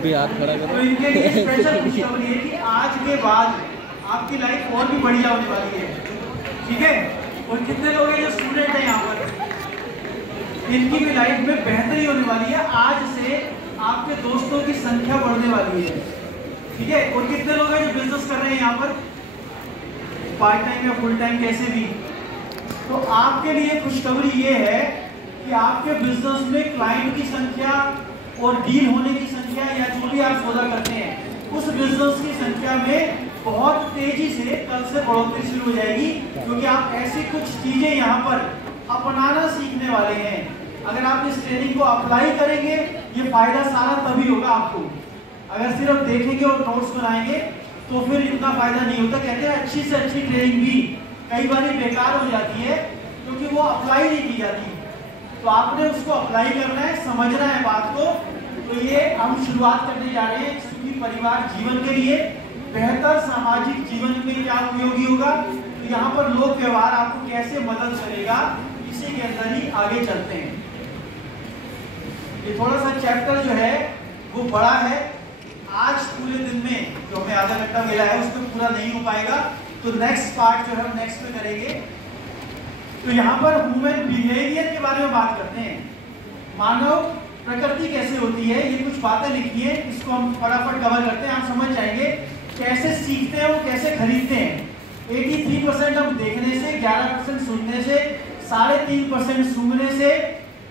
आप भी हाथ खड़ा करो। तो इनके लिए स्पेशल खुशखबरी है कि आज के बाद आपकी लाइफ और भी बढ़िया होने वाली है, ठीक है। और कितने लोग हैं जो स्टूडेंट हैं यहाँ पर, इनकी भी लाइफ में बेहतरी होने वाली है। आज से आपके दोस्तों की संख्या बढ़ने वाली है, ठीक है। और कितने लोग हैं जो बिजनेस कर रहे हैं यहाँ पर, पार्ट टाइम या फुल टाइम कैसे भी। तो आपके लिए खुशखबरी ये है कि आपके बिजनेस में क्लाइंट की संख्या और डील होने की संख्या या जो भी आप सौदा करते हैं उस बिजनेस की संख्या में बहुत तेजी से कल से बढ़ोतरी शुरू हो जाएगी, क्योंकि आप ऐसी कुछ चीजें यहाँ पर अपनाना सीखने वाले हैं। अगर आप इस ट्रेनिंग को अप्लाई करेंगे ये फायदा सारा तभी होगा आपको। अगर सिर्फ देखेंगे और नोट्स बनाएंगे तो फिर इतना फायदा नहीं होता। कहते हैं अच्छी से अच्छी ट्रेनिंग भी कई बार बेकार हो जाती है क्योंकि वो अप्लाई नहीं की जाती। तो आपने उसको अप्लाई करना है, समझना है बात को। तो ये हम शुरुआत करने जा रहे हैं सुखी परिवार जीवन के लिए, बेहतर सामाजिक जीवन में क्या उपयोगी होगा, तो यहाँ पर लोक व्यवहार आपको कैसे मदद करेगा, इसी के अंदर ही आगे चलते हैं। ये थोड़ा सा चैप्टर जो है वो बड़ा है, आज पूरे दिन में जो हमें आधा घंटा मिला है उसमें पूरा नहीं हो पाएगा, तो नेक्स्ट पार्ट जो है हम नेक्स्ट में करेंगे। तो यहाँ पर ह्यूमन बिहेवियर के बारे में बात करते हैं, मानव प्रकृति कैसे होती है, ये कुछ बातें लिखी है, इसको हम फटाफट कवर करते हैं, आप समझ जाएंगे कैसे सीखते हैं और कैसे खरीदते हैं। 83% हम देखने से, 11% सुनने से, 3.5% सूंघने से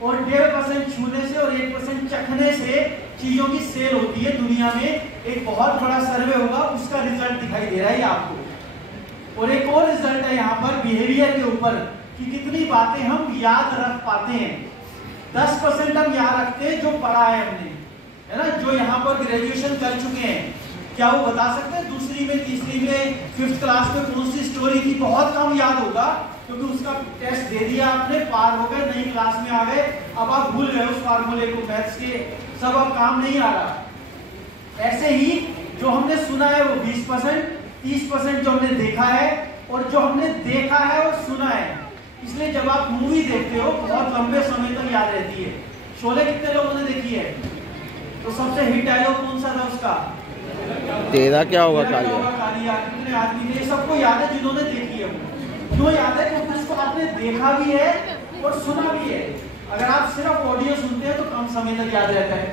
और 1.5% छूने से और 1% चखने से चीजों की सेल होती है दुनिया में। एक बहुत बड़ा सर्वे होगा, उसका रिजल्ट दिखाई दे रहा है आपको। और एक और रिजल्ट है यहाँ पर बिहेवियर के ऊपर कि कितनी बातें हम याद रख पाते हैं। 10% हम याद रखते हैं जो पढ़ा है हमने, है ना, जो यहाँ पर ग्रेजुएशन कर चुके हैं। क्या वो बता सकते हैं दूसरी में, तीसरी में, 5th क्लास में कौन सी स्टोरी थी? बहुत कम याद होगा क्योंकि उसका टेस्ट दे दिया आपने, पार हो गए, नई क्लास में आ गए, अब आप भूल गए उस फार्मूले को, मैथ्स के सब अब काम नहीं आ रहा। ऐसे ही जो हमने सुना है वो 20%, 30% जो हमने देखा है, और जो हमने देखा है और सुना है। इसलिए जब आप मूवी देखते हो बहुत लंबे समय तक याद रहती है। शोले कितने लोगों ने देखी है? तो सबसे हिट डायलॉग कौन सा था उसका? तेरा क्या होगा कालिया। कितने आदमी ने, सबको याद है जिन्होंने देखी है वो। क्यों याद है? क्योंकि उसको आपने देखा भी है और सुना भी है। अगर आप सिर्फ ऑडियो सुनते हैं तो कम समय तक याद रहता है।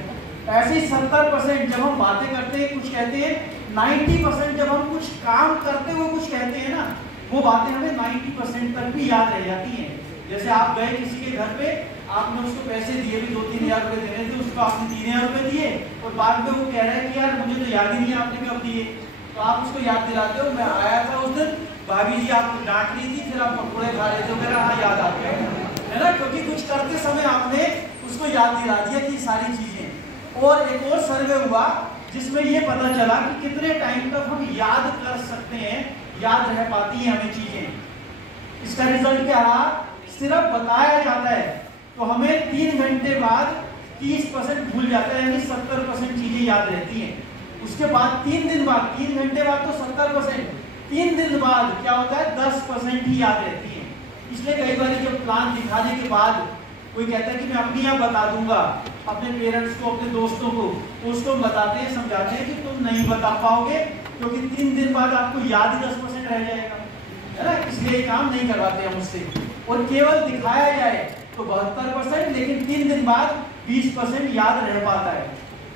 ऐसे ही 70% जब हम बातें करते हैं, कुछ कहते हैं, 90% जब हम कुछ काम करते हुए कुछ कहते हैं ना, वो बातें हमें 90% तक भी याद रह जाती हैं। जैसे आप गए किसी के घर पे, आपने उसको पैसे दिए भी 2-3 हज़ार रुपए देने थे, उसको आपने 3 हज़ार रुपए दिए और बाद में वो कह रहा है कि यार मुझे तो याद ही नहीं है आपने कब दिए। तो आप उसको याद दिलाते हो, मैं आया था उस दिन, भाभी जी आपको डांट रही थी, फिर आप पकौड़े खा रहे थे, वगैरह। हाँ, याद आ गया, है ना, क्योंकि कुछ करते समय आपने उसको याद दिला दिया कि सारी चीजें। और एक और सर्वे हुआ जिसमें ये पता चला कि कितने टाइम तक हम याद कर सकते हैं, याद रह पाती है हमें चीजें। इसका रिजल्ट क्या रहा? सिर्फ बताया जाता है तो हमें 3 घंटे बाद 30% भूल जाता है, यानी 70% चीजें याद रहती हैं। उसके बाद 3 दिन बाद, 3 घंटे बाद तो 70%, 3 दिन बाद क्या होता है? 10% ही याद रहती है। इसलिए कई बार जब प्लान दिखाने के बाद कोई कहता है कि मैं अपनी यहाँ बता दूंगा अपने पेरेंट्स को, अपने दोस्तों को, तो उसको बताते हैं, समझाते हैं कि तुम नहीं बता पाओगे क्योंकि 3 दिन बाद आपको याद ही 10% रह जाएगा, है ना। इसलिए काम नहीं करवाते हम उससे। और केवल दिखाया जाए तो 72%, लेकिन 3 दिन बाद 20% याद रह पाता है।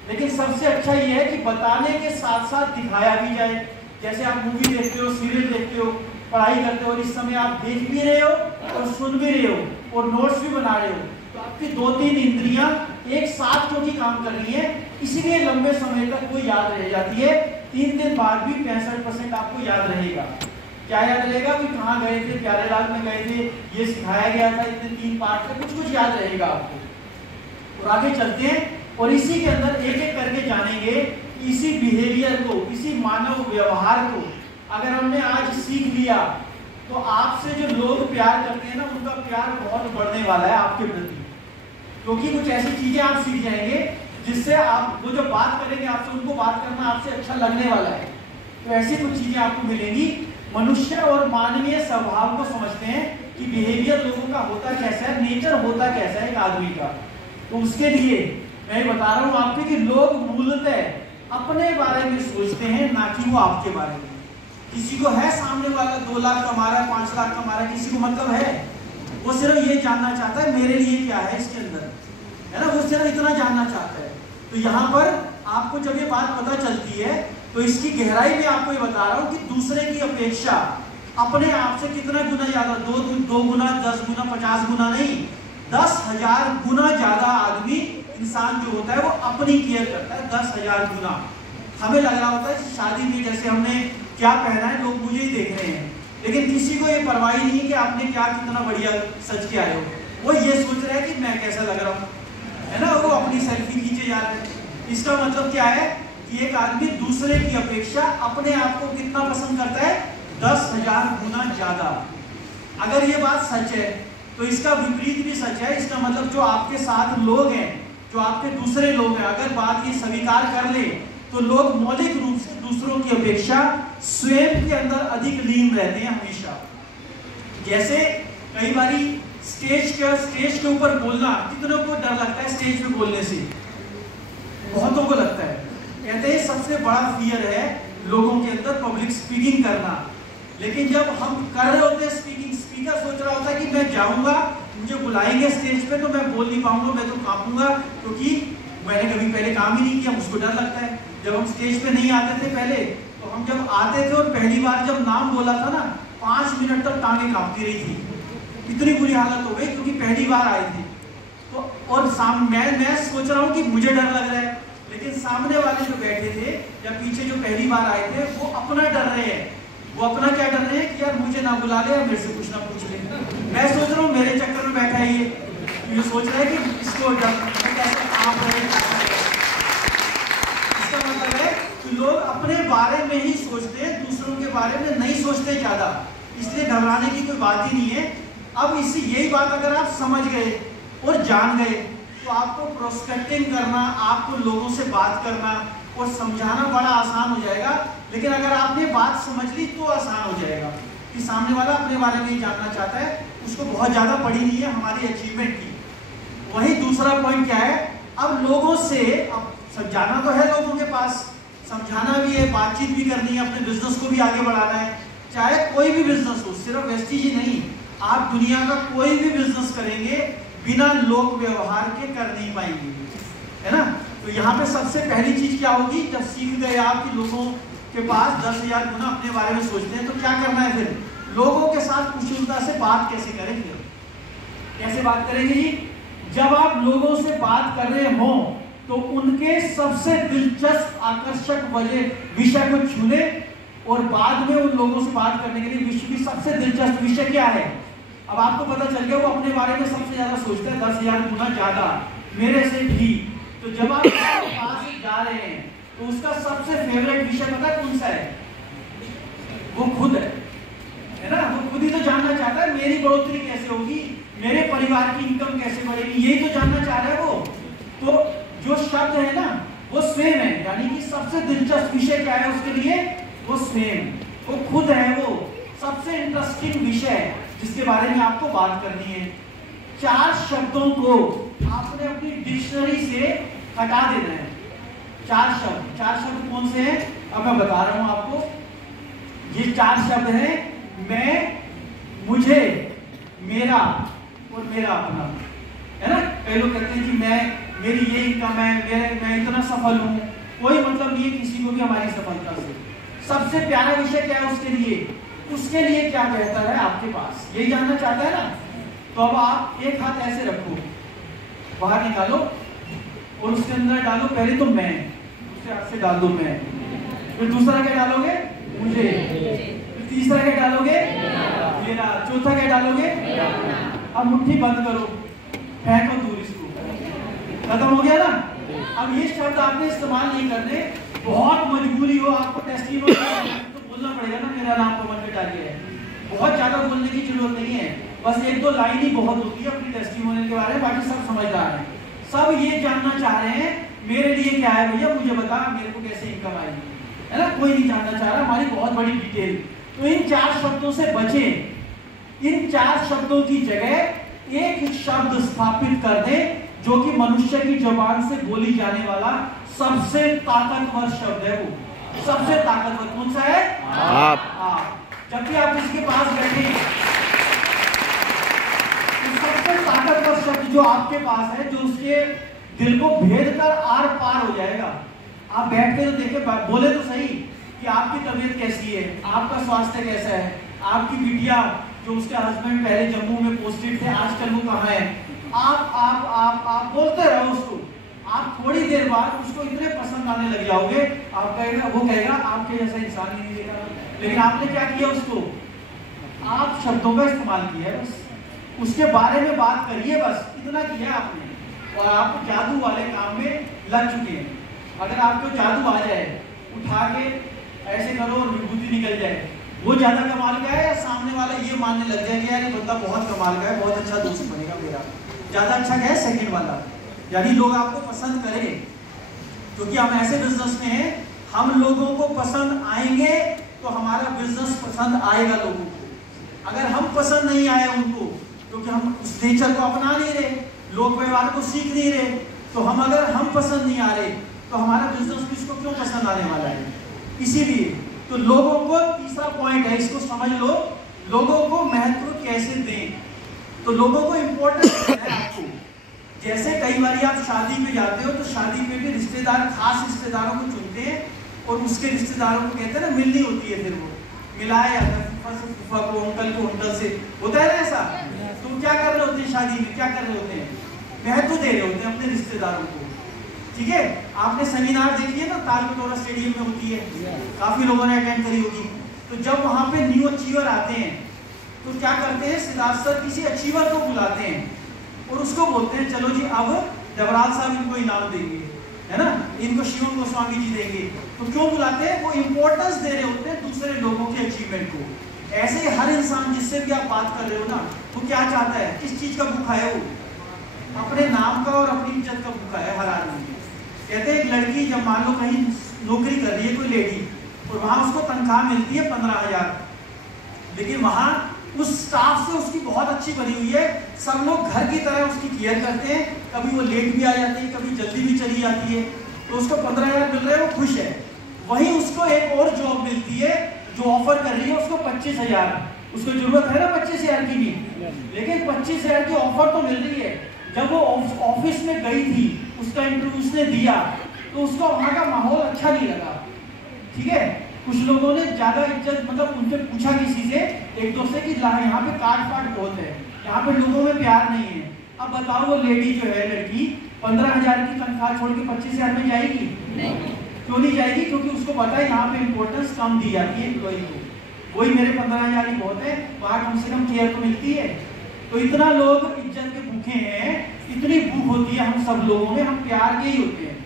लेकिन सबसे अच्छा ये है कि बताने के साथ साथ दिखाया भी जाए। जैसे आप मूवी देखते हो, सीरियल देखते हो, पढ़ाई करते हो, और इस समय आप देख भी रहे हो और सुन भी रहे हो और नोट्स भी बना रहे हो, तो आपकी 2-3 इंद्रियां एक साथ क्योंकि काम कर रही है, इसीलिए लंबे समय तक वो याद रह जाती है। 3 दिन बाद भी 65% आपको याद रहेगा। क्या याद रहेगा? कि कहाँ गए थे, प्यारेलाल में गए थे, ये सिखाया गया था, इतने 3 पार्ट में कुछ याद रहेगा आपको। और आगे चलते हैं और इसी के अंदर एक एक करके जानेंगे। इसी बिहेवियर को, इसी मानव व्यवहार को अगर हमने आज सीख लिया तो आपसे जो लोग प्यार करते हैं ना, उनका प्यार बहुत बढ़ने वाला है आपके प्रति। क्योंकि कुछ ऐसी चीजें आप सीख जाएंगे जिससे आप, वो जो बात करेंगे आपसे, उनको बात करना आपसे अच्छा लगने वाला है। तो ऐसी कुछ चीजें आपको मिलेंगी। मनुष्य और मानवीय स्वभाव को समझते हैं कि बिहेवियर लोगों का होता कैसा है, नेचर होता कैसा है एक आदमी का। तो उसके लिए मैं बता रहा हूँ आपके कि लोग मूलतः अपने बारे में सोचते हैं, ना कि वो आपके बारे में। किसी को है सामने वाला 2 लाख कमा रहा है, 5 लाख कमा रहा है, किसी को मतलब है, वो सिर्फ ये जानना चाहता है मेरे लिए क्या है इसके अंदर, है ना, वो सिर्फ इतना जानना चाहता है। तो यहाँ पर आपको जब ये बात पता चलती है तो इसकी गहराई में आपको ये बता रहा हूँ कि दूसरे की अपेक्षा अपने आप से कितना गुना ज्यादा, 2 गुना, 10 गुना, 50 गुना नहीं, 10,000 गुना ज्यादा आदमी, इंसान जो होता है वो अपनी केयर करता है 10,000 गुना। हमें लग रहा होता है शादी में जैसे हमने क्या पहना है, लोग मुझे ही देख रहे हैं, लेकिन किसी को ये परवाह नहीं है कि आपने क्या कितना बढ़िया सज के आए हो। वो ये सोच रहा है कि मैं कैसा लग रहा हूँ, है ना, वो अपनी सेल्फी खींचे जा रहे हैं। इसका मतलब क्या है कि एक आदमी दूसरे की अपेक्षा अपने आप को कितना पसंद करता है, 10,000 गुना ज्यादा। अगर ये बात सच है तो इसका विपरीत भी सच है। इसका मतलब जो आपके साथ लोग हैं, जो आपके दूसरे लोग हैं, अगर बात ये स्वीकार कर ले तो लोग मौलिक रूप से दूसरों की अपेक्षा स्वयं के अंदर अधिक लीन रहते हैं हमेशा। जैसे कई बारी स्टेज के ऊपर बोलना, कितनों को डर लगता है स्टेज पे बोलने से, बहुतों को लगता है। कहते हैं सबसे बड़ा फियर है लोगों के अंदर पब्लिक स्पीकिंग करना। लेकिन जब हम कर रहे होते हैं स्पीकिंग, स्पीकर सोच रहा होता है कि मैं जाऊंगा, मुझे बुलाएंगे स्टेज पे तो मैं बोल नहीं पाऊंगा, मैं तो कांपूंगा, क्योंकि मैंने कभी पहले काम ही नहीं किया, मुझको डर लगता है। जब हम स्टेज पे नहीं आते थे पहले, तो हम जब आते थे और पहली बार जब नाम बोला था ना, 5 मिनट तक टांगे कांपती रही थी, इतनी बुरी हालत हो गई, क्योंकि पहली बार आए थे। तो और मैं सोच रहा हूँ कि मुझे डर लग रहा है, लेकिन सामने वाले जो बैठे थे या पीछे जो पहली बार आए थे वो अपना डर रहे हैं। वो अपना क्या डर रहे हैं कि यार मुझे ना बुला ले और मेरे से कुछ ना पूछ ले। मैं सोच रहा हूँ मेरे चक्कर में बैठा है ये सोच रहा है कि इसको कैसे आप रहे। इसका मतलब है कि लोग अपने बारे में ही सोचते हैं, दूसरों के बारे में नहीं सोचते ज्यादा, इसलिए घबराने की कोई बात ही नहीं है। अब इसी यही बात अगर आप समझ गए और जान गए तो आपको प्रोस्पेक्टिंग करना, आपको लोगों से बात करना और समझाना बड़ा आसान हो जाएगा। लेकिन अगर आपने बात समझ ली तो आसान हो जाएगा कि सामने वाला अपने बारे में ही जानना चाहता है, उसको बहुत ज्यादा पड़ी नहीं है हमारी अचीवमेंट की। वही दूसरा पॉइंट क्या है, अब लोगों से, अब समझाना तो है, लोगों के पास समझाना भी है, बातचीत भी करनी है, अपने बिजनेस को भी आगे बढ़ाना है। चाहे कोई भी बिजनेस हो, सिर्फ वेस्टीज ही नहीं, आप दुनिया का कोई भी बिजनेस करेंगे बिना लोक व्यवहार के कर नहीं पाएंगे, है ना। तो यहाँ पे सबसे पहली चीज क्या होगी, जब सीख गए आप कि लोगों के पास 10,000 गुना अपने बारे में सोचते हैं, तो क्या करना है फिर, लोगों के साथ कुशलता से बात कैसे करेंगे, कैसे बात करेंगे जी। जब आप लोगों से बात कर रहे हो तो उनके सबसे दिलचस्प आकर्षक विषय को चुने और बाद में उन लोगों से बात करने के लिए विश्व की सबसे दिलचस्प विषय क्या है। अब आपको पता चल गया वो अपने बारे में सबसे ज्यादा सोचता है, 10,000 गुना ज्यादा मेरे से भी। तो जब आप पास जा रहे हैं तो उसका सबसे फेवरेट विषय पता है कौन सा है, वो खुद है ना। वो खुद ही तो जानना चाहता है मेरी बढ़ोतरी कैसे होगी, मेरे परिवार की इनकम कैसे बढ़ेगी, यही तो जानना चाह रहा है वो। तो जो शब्द है ना वो स्वयं है, यानी कि सबसे दिलचस्प विषय क्या है उसके लिए, वो स्वयं, वो खुद है, वो सबसे इंटरेस्टिंग विषय जिसके बारे में आपको बात करनी है। 4 शब्दों को आपने अपनी डिक्शनरी से हटा देना है। 4 शब्द कौन से हैं, अब मैं बता रहा हूं आपको। ये 4 शब्द हैं, मैं, मुझे, मेरा और मेरा अपना, है ना। कई लोग कहते हैं कि मेरी ये इनकम है, मैं इतना सफल हूं, कोई मतलब नहीं है किसी को भी हमारी सफलता से। सबसे प्यारा विषय क्या है उसके लिए, उसके लिए क्या बेहतर है आपके पास, यही जानना चाहता है ना। तो अब आप एक हाथ ऐसे रखो, बाहर निकालो और उसके अंदर डालो पहले तो मैं, दूसरे हाथ से डाल दो मैं, फिर दूसरा क्या डालोगे, मुझे, फिर तीसरा क्या डालोगे, मेरा, चौथा क्या डालोगे। अब मुट्ठी बंद करो, फेंको दूर इसको, खत्म हो गया ना। अब ये शब्द आपने इस्तेमाल नहीं करने, बहुत मजबूरी हो आपको टेस्टिमोनी तो बोलना पड़ेगा ना, मेरा नाम पवन कटारिया है। बहुत ज्यादा बोलने की जरूरत नहीं है, बस 1-2 लाइन ही बहुत होती है अपनी टेस्टिमोनी के बारे में, बाकी सब समझदार हैं। सब ये जानना चाह रहे हैं मेरे लिए क्या है भैया, मुझे बता मेरे को कैसे इनकम आएगी, है ना। कोई नहीं जानना चाह रहा, हमारी बहुत बड़ी डिटेल। तो इन 4 शब्दों से बचें। इन 4 शब्दों की जगह एक शब्द स्थापित कर दें जो कि मनुष्य की जुबान से बोली जाने वाला सबसे ताकतवर शब्द है। वो सबसे ताकतवर कौन सा है? आप। जब भी आप किसी के पास बैठे, सबसे ताकतवर शब्द जो आपके पास है, जो उसके दिल को भेद कर आर पार हो जाएगा। आप बैठ के तो देखे, बोले तो सही कि आपकी तबीयत कैसी है, आपका स्वास्थ्य कैसा है, आपकी बिटिया जो उसके हस्बैंड पहले जम्मू में पोस्टेड थे, आजकल वो कहाँ है। आप बोलते रहो उसको। आप थोड़ी देर बाद उसको इतने पसंद आने लग जाओगे, आप कहेगा, वो कहेगा आपके जैसा इंसान ही नहीं देखा। लेकिन आपने क्या किया उसको? आप शब्दों का इस्तेमाल किया है, बस उसके बारे में बात करिए, बस इतना किया आपने, और आप जादू वाले काम में लग चुके हैं। अगर आपको जादू आ जाए, उठा के ऐसे करो और विभूति निकल जाए, वो ज्यादा कमाल का है, या सामने वाला ये मानने लग जाए कि यार ये बंदा बहुत कमाल का है, बहुत अच्छा दोस्त बनेगा मेरा, ज्यादा अच्छा क्या है सेकंड वाला। यानी लोग आपको पसंद करें, क्योंकि हम ऐसे बिजनेस में हैं, हम लोगों को पसंद आएंगे तो हमारा बिजनेस पसंद आएगा लोगों को। अगर हम पसंद नहीं आए उनको, क्योंकि हम उस नेचर को अपना नहीं रहे, लोक व्यवहार को सीख नहीं रहे, तो अगर हम पसंद नहीं आ रहे तो हमारा बिजनेस भी इसको क्यों पसंद आने वाला है। इसीलिए तो लोगों को, तीसरा पॉइंट है, इसको समझ लो, लोगों को महत्व कैसे दें। तो लोगों को इंपॉर्टेंस है आपको। जैसे कई बार आप शादी में जाते हो, तो शादी में भी रिश्तेदार खास रिश्तेदारों को चुनते हैं, और उसके रिश्तेदारों को कहते हैं ना, मिलनी होती है, फिर वो मिलाया जाता है, फूफा से फूफा को, अंकल को अंकल से, होता है ना ऐसा। तो क्या कर रहे होते हैं शादी में, क्या कर रहे होते हैं? महत्व दे रहे होते हैं अपने रिश्तेदारों को। ठीक है, आपने सेमिनार देखी है ना, तालकटोरा स्टेडियम में होती है, काफी लोगों ने अटेंड करी होगी। तो जब वहां पे न्यू अचीवर आते हैं, तो क्या करते हैं, सिद्धार्थ सर किसी अचीवर को बुलाते हैं और उसको बोलते हैं, चलो जी अब देवराज साहब इनको इनाम देंगे, है ना, इनको शिवम गोस्वामी जी देंगे। तो क्यों बुलाते हैं? वो इंपॉर्टेंस दे रहे होते हैं दूसरे लोगों के अचीवमेंट को। ऐसे ही हर इंसान जिससे भी आप बात कर रहे हो ना, वो क्या चाहता है, किस चीज का भूखा है? वो अपने नाम का और अपनी इज्जत का भूखा है हर आदमी। कहते हैं एक लड़की जब मान लो कहीं नौकरी कर रही है, कोई लेडी, और वहां उसको तनख्वाह मिलती है 15,000, लेकिन वहां उस स्टाफ से उसकी बहुत अच्छी बनी हुई है, सब लोग घर की तरह उसकी केयर करते हैं, कभी वो लेट भी आ जाती है, कभी जल्दी भी चली जाती है, तो उसको 15,000 मिल रहा है, वो खुश है। वहीं उसको एक और जॉब मिलती है जो ऑफर कर रही है उसको 25,000, उसको जरूरत है ना 25,000 की भी, लेकिन 25,000 की ऑफर तो मिल रही है। जब वो ऑफिस में गई थी, उसका इंटरव्यू उसने दिया, तो उसको वहां का माहौल अच्छा नहीं लगा। ठीक है, कुछ लोगों ने ज्यादा इज्जत, मतलब उनसे पूछा किसी से एक दूसरे की, यहाँ पे काट पाट बहुत है, यहाँ पे लोगों में प्यार नहीं है। अब बताओ वो लेडी जो है, लड़की 15,000 की तनख्वाह छोड़ के 25,000 में जाएगी? नहीं। क्यों नहीं जाएगी? क्योंकि उसको पता है यहाँ पे इंपॉर्टेंस कम दी जाती है एम्प्लॉय को। वही मेरे 15,000 ही बहुत है, वहां कम से कम केयर तो मिलती है। तो इतना लोग इज्जत के भूखे हैं, इतनी भूख होती है हम सब लोगों में, हम प्यार के ही होते हैं,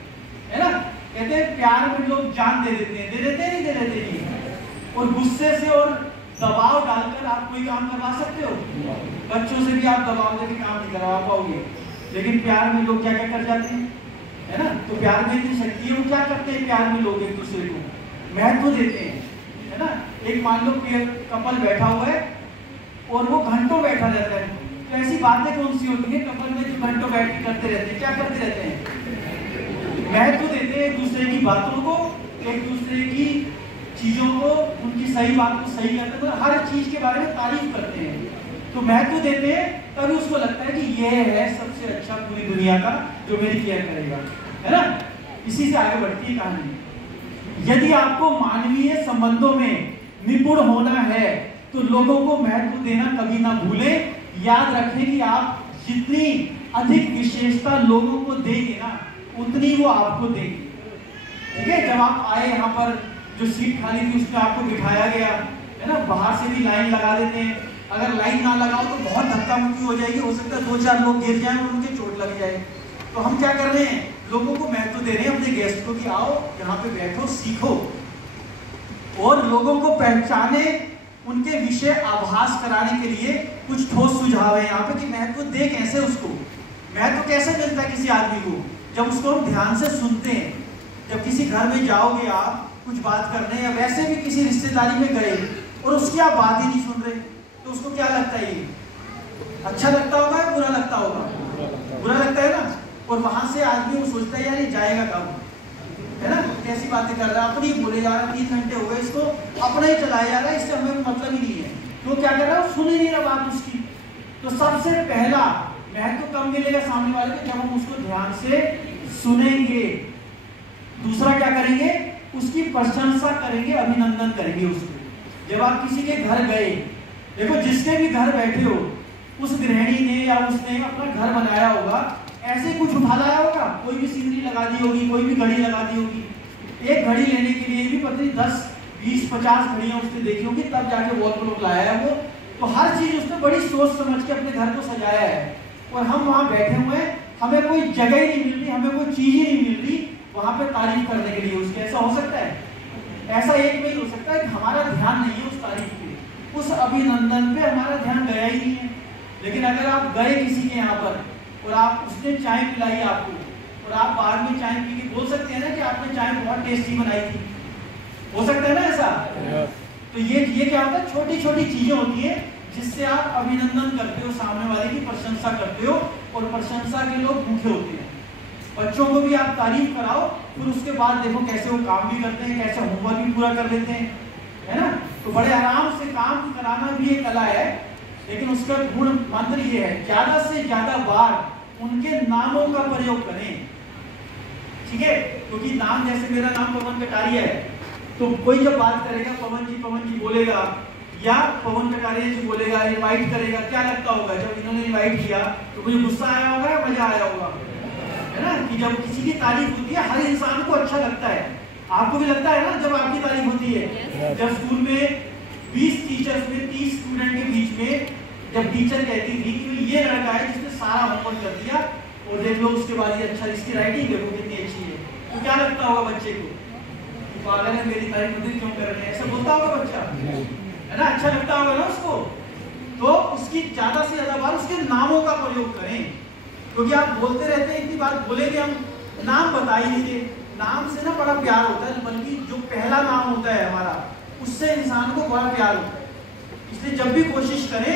है ना। कहते हैं प्यार में लोग जान दे देते हैं, नहीं दे देते नहीं। और गुस्से से और दबाव डालकर आप कोई काम करवा सकते हो? बच्चों से भी आप दबाव देकर काम नहीं करवा पाओगे, लेकिन प्यार में लोग क्या क्या कर जाते हैं, है ना। तो प्यार में इतनी शक्ति है, वो क्या करते हैं प्यार में लोग एक दूसरे को महत्व देते हैं, है ना। एक मान लो कपल बैठा हुआ है और वो घंटों बैठा रहता है, तो ऐसी बातें कौन सी होती है कपल में जो घंटों बैठ के करते रहते हैं? क्या करते रहते हैं? महत्व देते हैं एक दूसरे की बातों को, एक दूसरे की चीजों को, उनकी सही बात को सही करते हैं, तो हर चीज के बारे में तारीफ करते हैं, तो महत्व देते हैं। तभी उसको लगता है कि ये है सबसे अच्छा पूरी दुनिया का जो मेरी केयर करेगा, है ना। इसी से आगे बढ़ती है कहानी। यदि आपको मानवीय संबंधों में निपुण होना है तो लोगों को महत्व देना कभी ना भूलें। याद रखें कि आप जितनी अधिक विशेषता लोगों को देंगे ना, उतनी वो आपको देंगे। ठीक है, जब आप आए यहाँ पर, जो सीट खाली थी उसमें आपको बिठाया गया, है ना, बाहर से भी लाइन लगा देते हैं, अगर लाइन ना लगाओ तो बहुत धक्का मुक्की हो जाएगी, हो सकता है 2-4 लोग गिर जाएं और उनके चोट लग जाए। तो हम क्या कर रहे हैं, लोगों को महत्व दे रहे हैं अपने गेस्ट को कि आओ यहाँ पे बैठो, सीखो, और लोगों को पहचाने, उनके विषय आभास कराने के लिए कुछ ठोस सुझाव है यहाँ पे कि महत्व दे कैसे उसको। महत्व कैसे मिलता है किसी आदमी को? जब उसको हम ध्यान से सुनते हैं। जब किसी घर में जाओगे आप कुछ बात करने, या वैसे भी किसी रिश्तेदारी में गए और उसकी आप बात ही नहीं सुन रहे, तो उसको क्या लगता है? ये अच्छा लगता होगा या बुरा लगता होगा? बुरा लगता है ना। और वहां से आदमी वो सोचता है यार ये जाएगा कब, है ना, कैसी बातें कर रहा है, अपनी बोले जा रहा है, 3 घंटे हो गए इसको अपना ही चलाया जा रहा है, इससे हमें मतलब ही नहीं है। तो क्या कर रहा है, सुन ही नहीं रहा बात उसकी। तो सबसे पहला महत्व कब मिलेगा सामने वाले को, जब हम उसको ध्यान से सुनेंगे। दूसरा क्या करेंगे, उसकी प्रशंसा करेंगे, अभिनंदन करेंगे उसको। जब आप किसी के घर गए, देखो जिसके भी घर बैठे हो, उस गृहिणी ने या उसने अपना घर बनाया होगा, ऐसे कुछ उठा लाया होगा, कोई भी सीनरी लगा दी होगी, कोई भी घड़ी लगा दी होगी। एक घड़ी लेने के लिए भी पता नहीं 10, 20, 50 घड़ियां उसने देखी होगी, तब जाके वॉल क्लॉक लाया है वो। तो हर चीज उसने बड़ी सोच समझ के अपने घर को सजाया है। और हम वहां बैठे हुए हैं, हमें कोई जगह ही नहीं मिल रही, हमें कोई चीज ही नहीं मिल रही वहां पे तारीफ करने के लिए उसके। ऐसा हो सकता है? ऐसा एक में ही हो सकता है कि हमारा ध्यान नहीं है उस तारीफ पे, उस अभिनंदन पे हमारा ध्यान गया ही नहीं है। लेकिन अगर आप गए किसी के यहाँ पर और आप उसने चाय पिलाई आपको, और आप बाद में चाय पी के बोल सकते हैं ना कि आपने चाय बहुत टेस्टी बनाई थी, हो सकता है ना ऐसा? तो ये क्या होता है, छोटी छोटी चीजें होती है जिससे आप अभिनंदन करते हो, सामने वाले की प्रशंसा करते हो। और प्रशंसा के लोग भूखे होते हैं। बच्चों को भी आप तारीफ कराओ, फिर उसके बाद देखो कैसे वो काम भी करते हैं, कैसे होमवर्क भी पूरा कर लेते हैं, है ना। तो बड़े आराम से काम कराना भी एक कला है, लेकिन उसका गुण मंत्र ये है, ज्यादा से ज्यादा बार उनके नामों का प्रयोग करें, ठीक है। क्योंकि नाम, जैसे मेरा नाम पवन कटारिया है, तो कोई जब बात करेगा पवन जी बोलेगा, या पवन कटारिया जी बोलेगा, इनवाइट करेगा, क्या लगता होगा जब इन्होंने इनवाइट किया तो मुझे गुस्सा आया होगा या मजा आया होगा, है ना। कि जब किसी की तारीफ होती है हर इंसान को अच्छा लगता है। आपको भी लगता है ना जब आपकी तारीफ होती है? जब स्कूल में 20 टीचर्स में 30 स्टूडेंट के बीच में जब टीचर कहती थी कि ये लड़का है जिसने सारा होमवर्क कर दिया, और देख लो उसके बाद ये अच्छा, इसकी राइटिंग देखो कितनी अच्छी है, तो क्या लगता होगा बच्चे को, पागल है मेरी तारीफ मुझे क्यों कर रहे हैं, ऐसा बोलता होगा बच्चा, है ना। अच्छा लगता होगा ना उसको। तो उसकी ज्यादा से ज्यादा बार उसके नामों का प्रयोग करें, क्योंकि आप बोलते रहते हैं, इतनी बात बोलेंगे हम, नाम बता ही नहीं दे। नाम से ना बड़ा प्यार होता है, बल्कि जो पहला नाम होता है हमारा, उससे इंसान को बड़ा प्यार होता है। इसलिए जब भी कोशिश करें,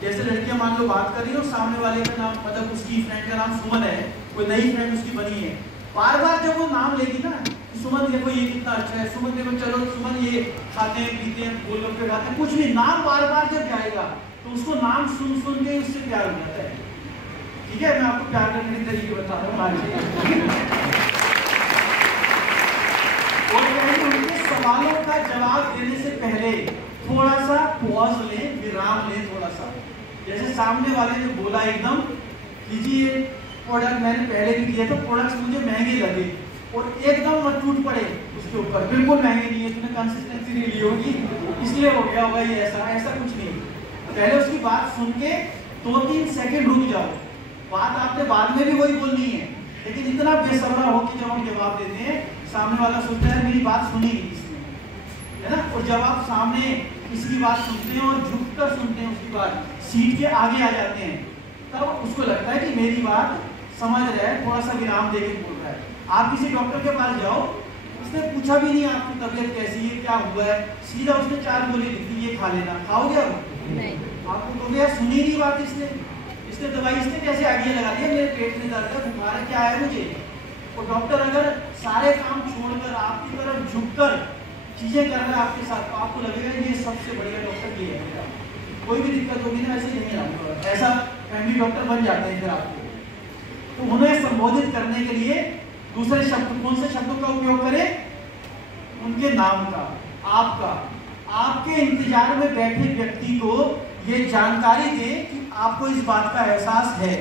जैसे लड़कियां मान लो बात कर रही हो, सामने वाले का नाम, मतलब उसकी फ्रेंड का नाम सुमन है, कोई नई फ्रेंड उसकी बनी है, बार बार जब वो नाम लेगी ना, सुमन देखो ये कितना अच्छा है, सुमन देखो, चलो सुमन ये खाते हैं पीते हैं गोलगप्पे खाते हैं, कुछ भी नाम बार बार जब जाएगा तो उसको नाम सुन सुन के उससे प्यार हो जाता है। ठीक है, मैं आपको प्यार करने के तरीके बता रहा हूँ आज। और उनके सवालों का जवाब देने से पहले थोड़ा सा पॉज लें, विराम लें थोड़ा सा। जैसे सामने वाले ने बोला एकदम कि जी ये प्रोडक्ट मैंने पहले भी किया था, प्रोडक्ट्स मुझे महंगे लगे, और एकदम मत टूट पड़े उसके ऊपर, बिल्कुल महंगे नहीं है, तुमने कंसिस्टेंसी नहीं ली होगी इसलिए हो गया होगा ये, ऐसा कुछ नहीं। पहले उसकी बात सुन के 2-3 सेकंड रुक जाओ। बात आपने बाद में भी वही बोलनी है, लेकिन इतना बेसब्र हो कि जब हम जवाब देते हैं सामने वाला सोचता है मेरी बात सुनी नहीं इसने, है ना। और जब आप सामने किसी की बात सुनते हैं और झुककर सुनते हैं उसकी बात, सीट के आगे आ जाते हैं, तब उसको लगता है कि मेरी बात समझ रहा है, थोड़ा सा विराम देके बोल रहा है। आप किसी डॉक्टर के पास जाओ, उसने पूछा भी नहीं आपकी तबीयत कैसी है, क्या हुआ है, सीधा उसने 4 गोली लिख दी, ये खा लेना, खाओगे आप? नहीं। आपको तो यार सुनी नहीं बात इसने दवाई इसने कैसे आइडिया लगा दिया, मेरे पेट में दर्द है, बुखार है, क्या है मुझे। और डॉक्टर अगर सारे काम छोड़कर आपकी तरफ झुककर चीजें कर रहा है आपके साथ, तो आपको लगेगा ये सबसे बढ़िया डॉक्टर ये है। कोई भी दिक्कत होगी ना, ऐसे नहीं रहूंगा, ऐसा फैमिली डॉक्टर बन जाते हैं फिर आपको। तो उन्हें संबोधित करने के लिए दूसरे शब्द, कौन से शब्दों का उपयोग करें? उनके नाम का, आपका। आपके इंतजार में बैठे व्यक्ति को ये जानकारी दें कि आपको इस बात का एहसास है।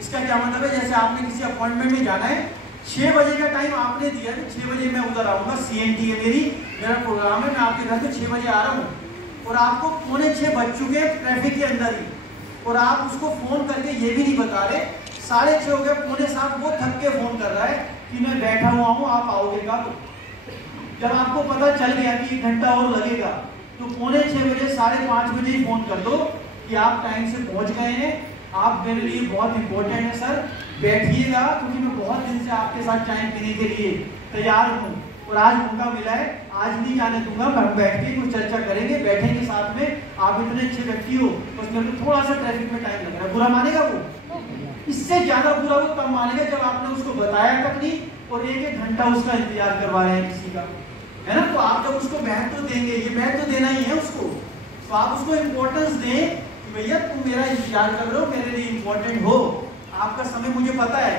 इसका क्या मतलब है, जैसे आपने किसी अपॉइंटमेंट में जाना है, 6 बजे का टाइम आपने दिया है, 6 बजे मैं उधर आऊंगा, CNT है मेरा प्रोग्राम है, मैं आपके घर पे 6 बजे आ रहा हूँ, और आपको 5:45 बज चुके ट्रैफिक के अंदर ही, और आप उसको फोन करके ये भी नहीं बता रहे 6:30 हो गए, 6:45 वो थक के फोन कर रहा है कि मैं बैठा हुआ हूँ, आप आओगे का? तो जब आपको पता चल गया कि 1 घंटा और लगेगा, तो 5:45 बजे 5:30 बजे ही फोन कर दो कि आप टाइम से पहुंच गए हैं, आप मेरे लिए बहुत इंपॉर्टेंट है सर, बैठिएगा, क्योंकि मैं बहुत दिन से आपके साथ चाय पीने के लिए तैयार हूँ, और आज मौका मिला है, आज नहीं जाने दूंगा, हम बैठ के कुछ चर्चा करेंगे, बैठेंगे साथ में, आप इतने अच्छे व्यक्ति हो, बस मेरे को थोड़ा सा ट्रैफिक में टाइम लग रहा है, बुरा मानेगा वो? इससे ज्यादा बुरा वो तब मानेगा जब आपने उसको बताया तक नहीं और 1-1 घंटा उसका इंतजार करवा रहे हैं किसी का, है ना। तो आप जब उसको महत्व देंगे, ये महत्व देना ही है उसको, तो आप उसको इम्पोर्टेंस दें कि भैया तुम मेरा इंतजार कर रहे हो, मेरे लिए इम्पोर्टेंट हो, आपका समय मुझे पता है।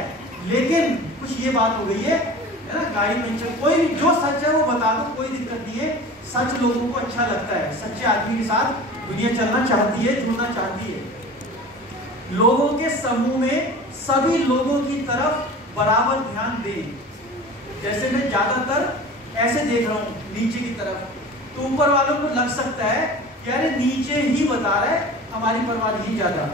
लेकिन कुछ ये बात हो गई है ना, गाड़ी पंचर, कोई भी जो सच है वो बता दो, कोई दिक्कत नहीं है। सच लोगों को अच्छा लगता है, सच्चे आदमी के साथ दुनिया चलना चाहती है, जुड़ना चाहती है। लोगों के समूह में सभी लोगों की तरफ बराबर ध्यान दें। जैसे मैं ज्यादातर ऐसे देख रहा हूँ नीचे की तरफ, तो ऊपर वालों को लग सकता है कि अरे नीचे ही बता रहा है, हमारी परवाह नहीं ज्यादा।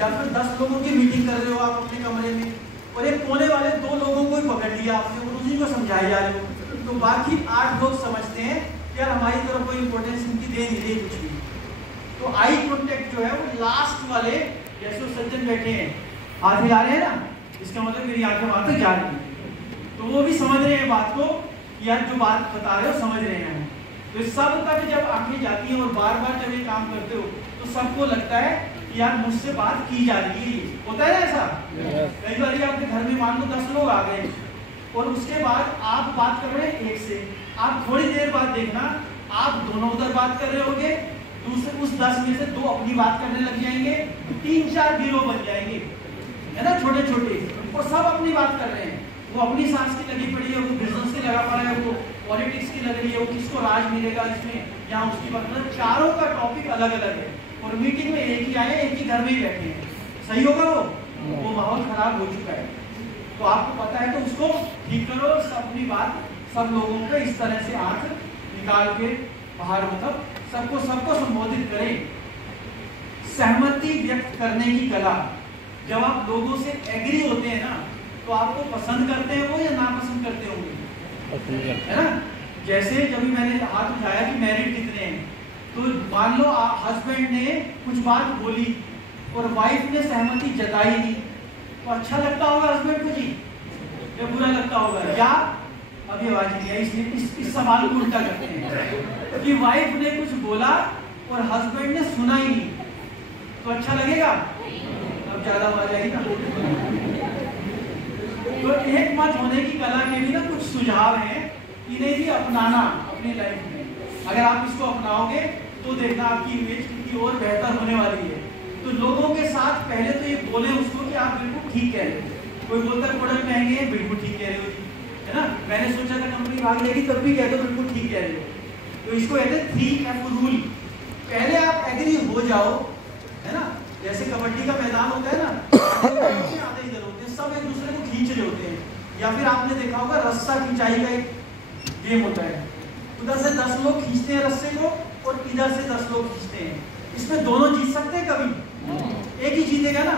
या फिर 10 लोगों की मीटिंग कर रहे हो आप अपने कमरे में और एक कोने वाले 2 लोगों को ही पकड़ लिया आपने और उसी को समझाए जा रहे हो, तो बाकी 8 लोग समझते हैं यार हमारी तरफ कोई इंपॉर्टेंस इनकी दे नहीं रही कुछ भी। तो आई कॉन्टेक्ट जो है वो लास्ट वाले, जैसे सज्जन बैठे हैं हाथ हिला रहे हैं ना, इसका मतलब मेरी आंखें वहां तक जा रही है, तो वो भी समझ रहे हैं बात को, यार जो बात बता रहे हो समझ रहे हैं। तो सब तक जब आंखें जाती हैं और बार बार जब ये काम करते हो तो सबको लगता है कि यार मुझसे बात की जा रही है। होता है ऐसा? कई बार आपके घर में मान लो 10 लोग आ गए और उसके बाद आप बात कर रहे हैं एक से, आप थोड़ी देर बाद देखना आप दोनों उधर बात कर रहे होंगे, दूसरे उस 10 में से 2 अपनी बात करने लग जाएंगे, 3-4 गिरोह बन जाएंगे, है ना, छोटे छोटे, और सब अपनी बात कर रहे हैं। वो अपनी सांस की लगी पड़ी है, वो बिजनेस की लगा पड़ा है, वो पॉलिटिक्स की लग रही है, वो किसको राज मिलेगा इसमें, या उसकी बात, मतलब चारों का टॉपिक अलग अलग है और मीटिंग में एक ही आए, एक ही घर में ही बैठे हैं। सही होगा वो माहौल खराब हो चुका है। तो आपको पता है तो उसको ठीक करो, अपनी बात सब लोगों पे इस तरह से आंख निकाल के बाहर, मतलब सबको संबोधित करें। सहमति व्यक्त करने की कला, जब आप लोगों से एग्री होते हैं ना तो आपको पसंद करते हैं वो या नापसंद करते होंगे, है ना। जैसे जब मैंने हाथ उठाया कि मैरिड कितने हैं, तो मान लो हस्बैंड ने कुछ बात बोली और वाइफ ने सहमति जताई नहीं, तो अच्छा लगता होगा हस्बैंड को जी या बुरा लगता होगा? या अभी आवाज नहीं आई, इसलिए इस सवाल को उल्टा करते हैं कि वाइफ ने कुछ बोला और हस्बैंड ने सुना ही नहीं, तो अच्छा लगेगा? अब ज्यादा आवाज आएगी ना। तो एक मत होने की कला के भी ना कुछ सुझाव हैं, इन्हें भी अपनाना अपनी लाइफ में। अगर आप इसको अपनाओगे तो देखना आपकी इमेज कितनी और बेहतर होने वाली है। तो लोगों के साथ पहले तो ये बोले उसको कि आप बिल्कुल ठीक कह रहे हो। कोई बोलता है प्रोडक्ट महंगे हैं, बिल्कुल ठीक कह रहे हो जी, है ना। मैंने सोचा था कंपनी भाग लेगी, तब भी कहते हो बिल्कुल ठीक कह रहे हो। तो इसको कहते हैं 3F रूल। पहले आप एग्री हो जाओ, है ना। जैसे कबड्डी का मैदान होता है ना, आधे इधर होते हैं, सब एक दूसरे को खींच रहे होते हैं। या फिर आपने देखा होगा रस्सा खिंचाई का एक गेम होता है, उधर से 10 लोग खींचते हैं रस्से को और इधर से 10 लोग खींचते हैं। इसमें दोनों जीत सकते हैं कभी? एक ही जीतेगा ना।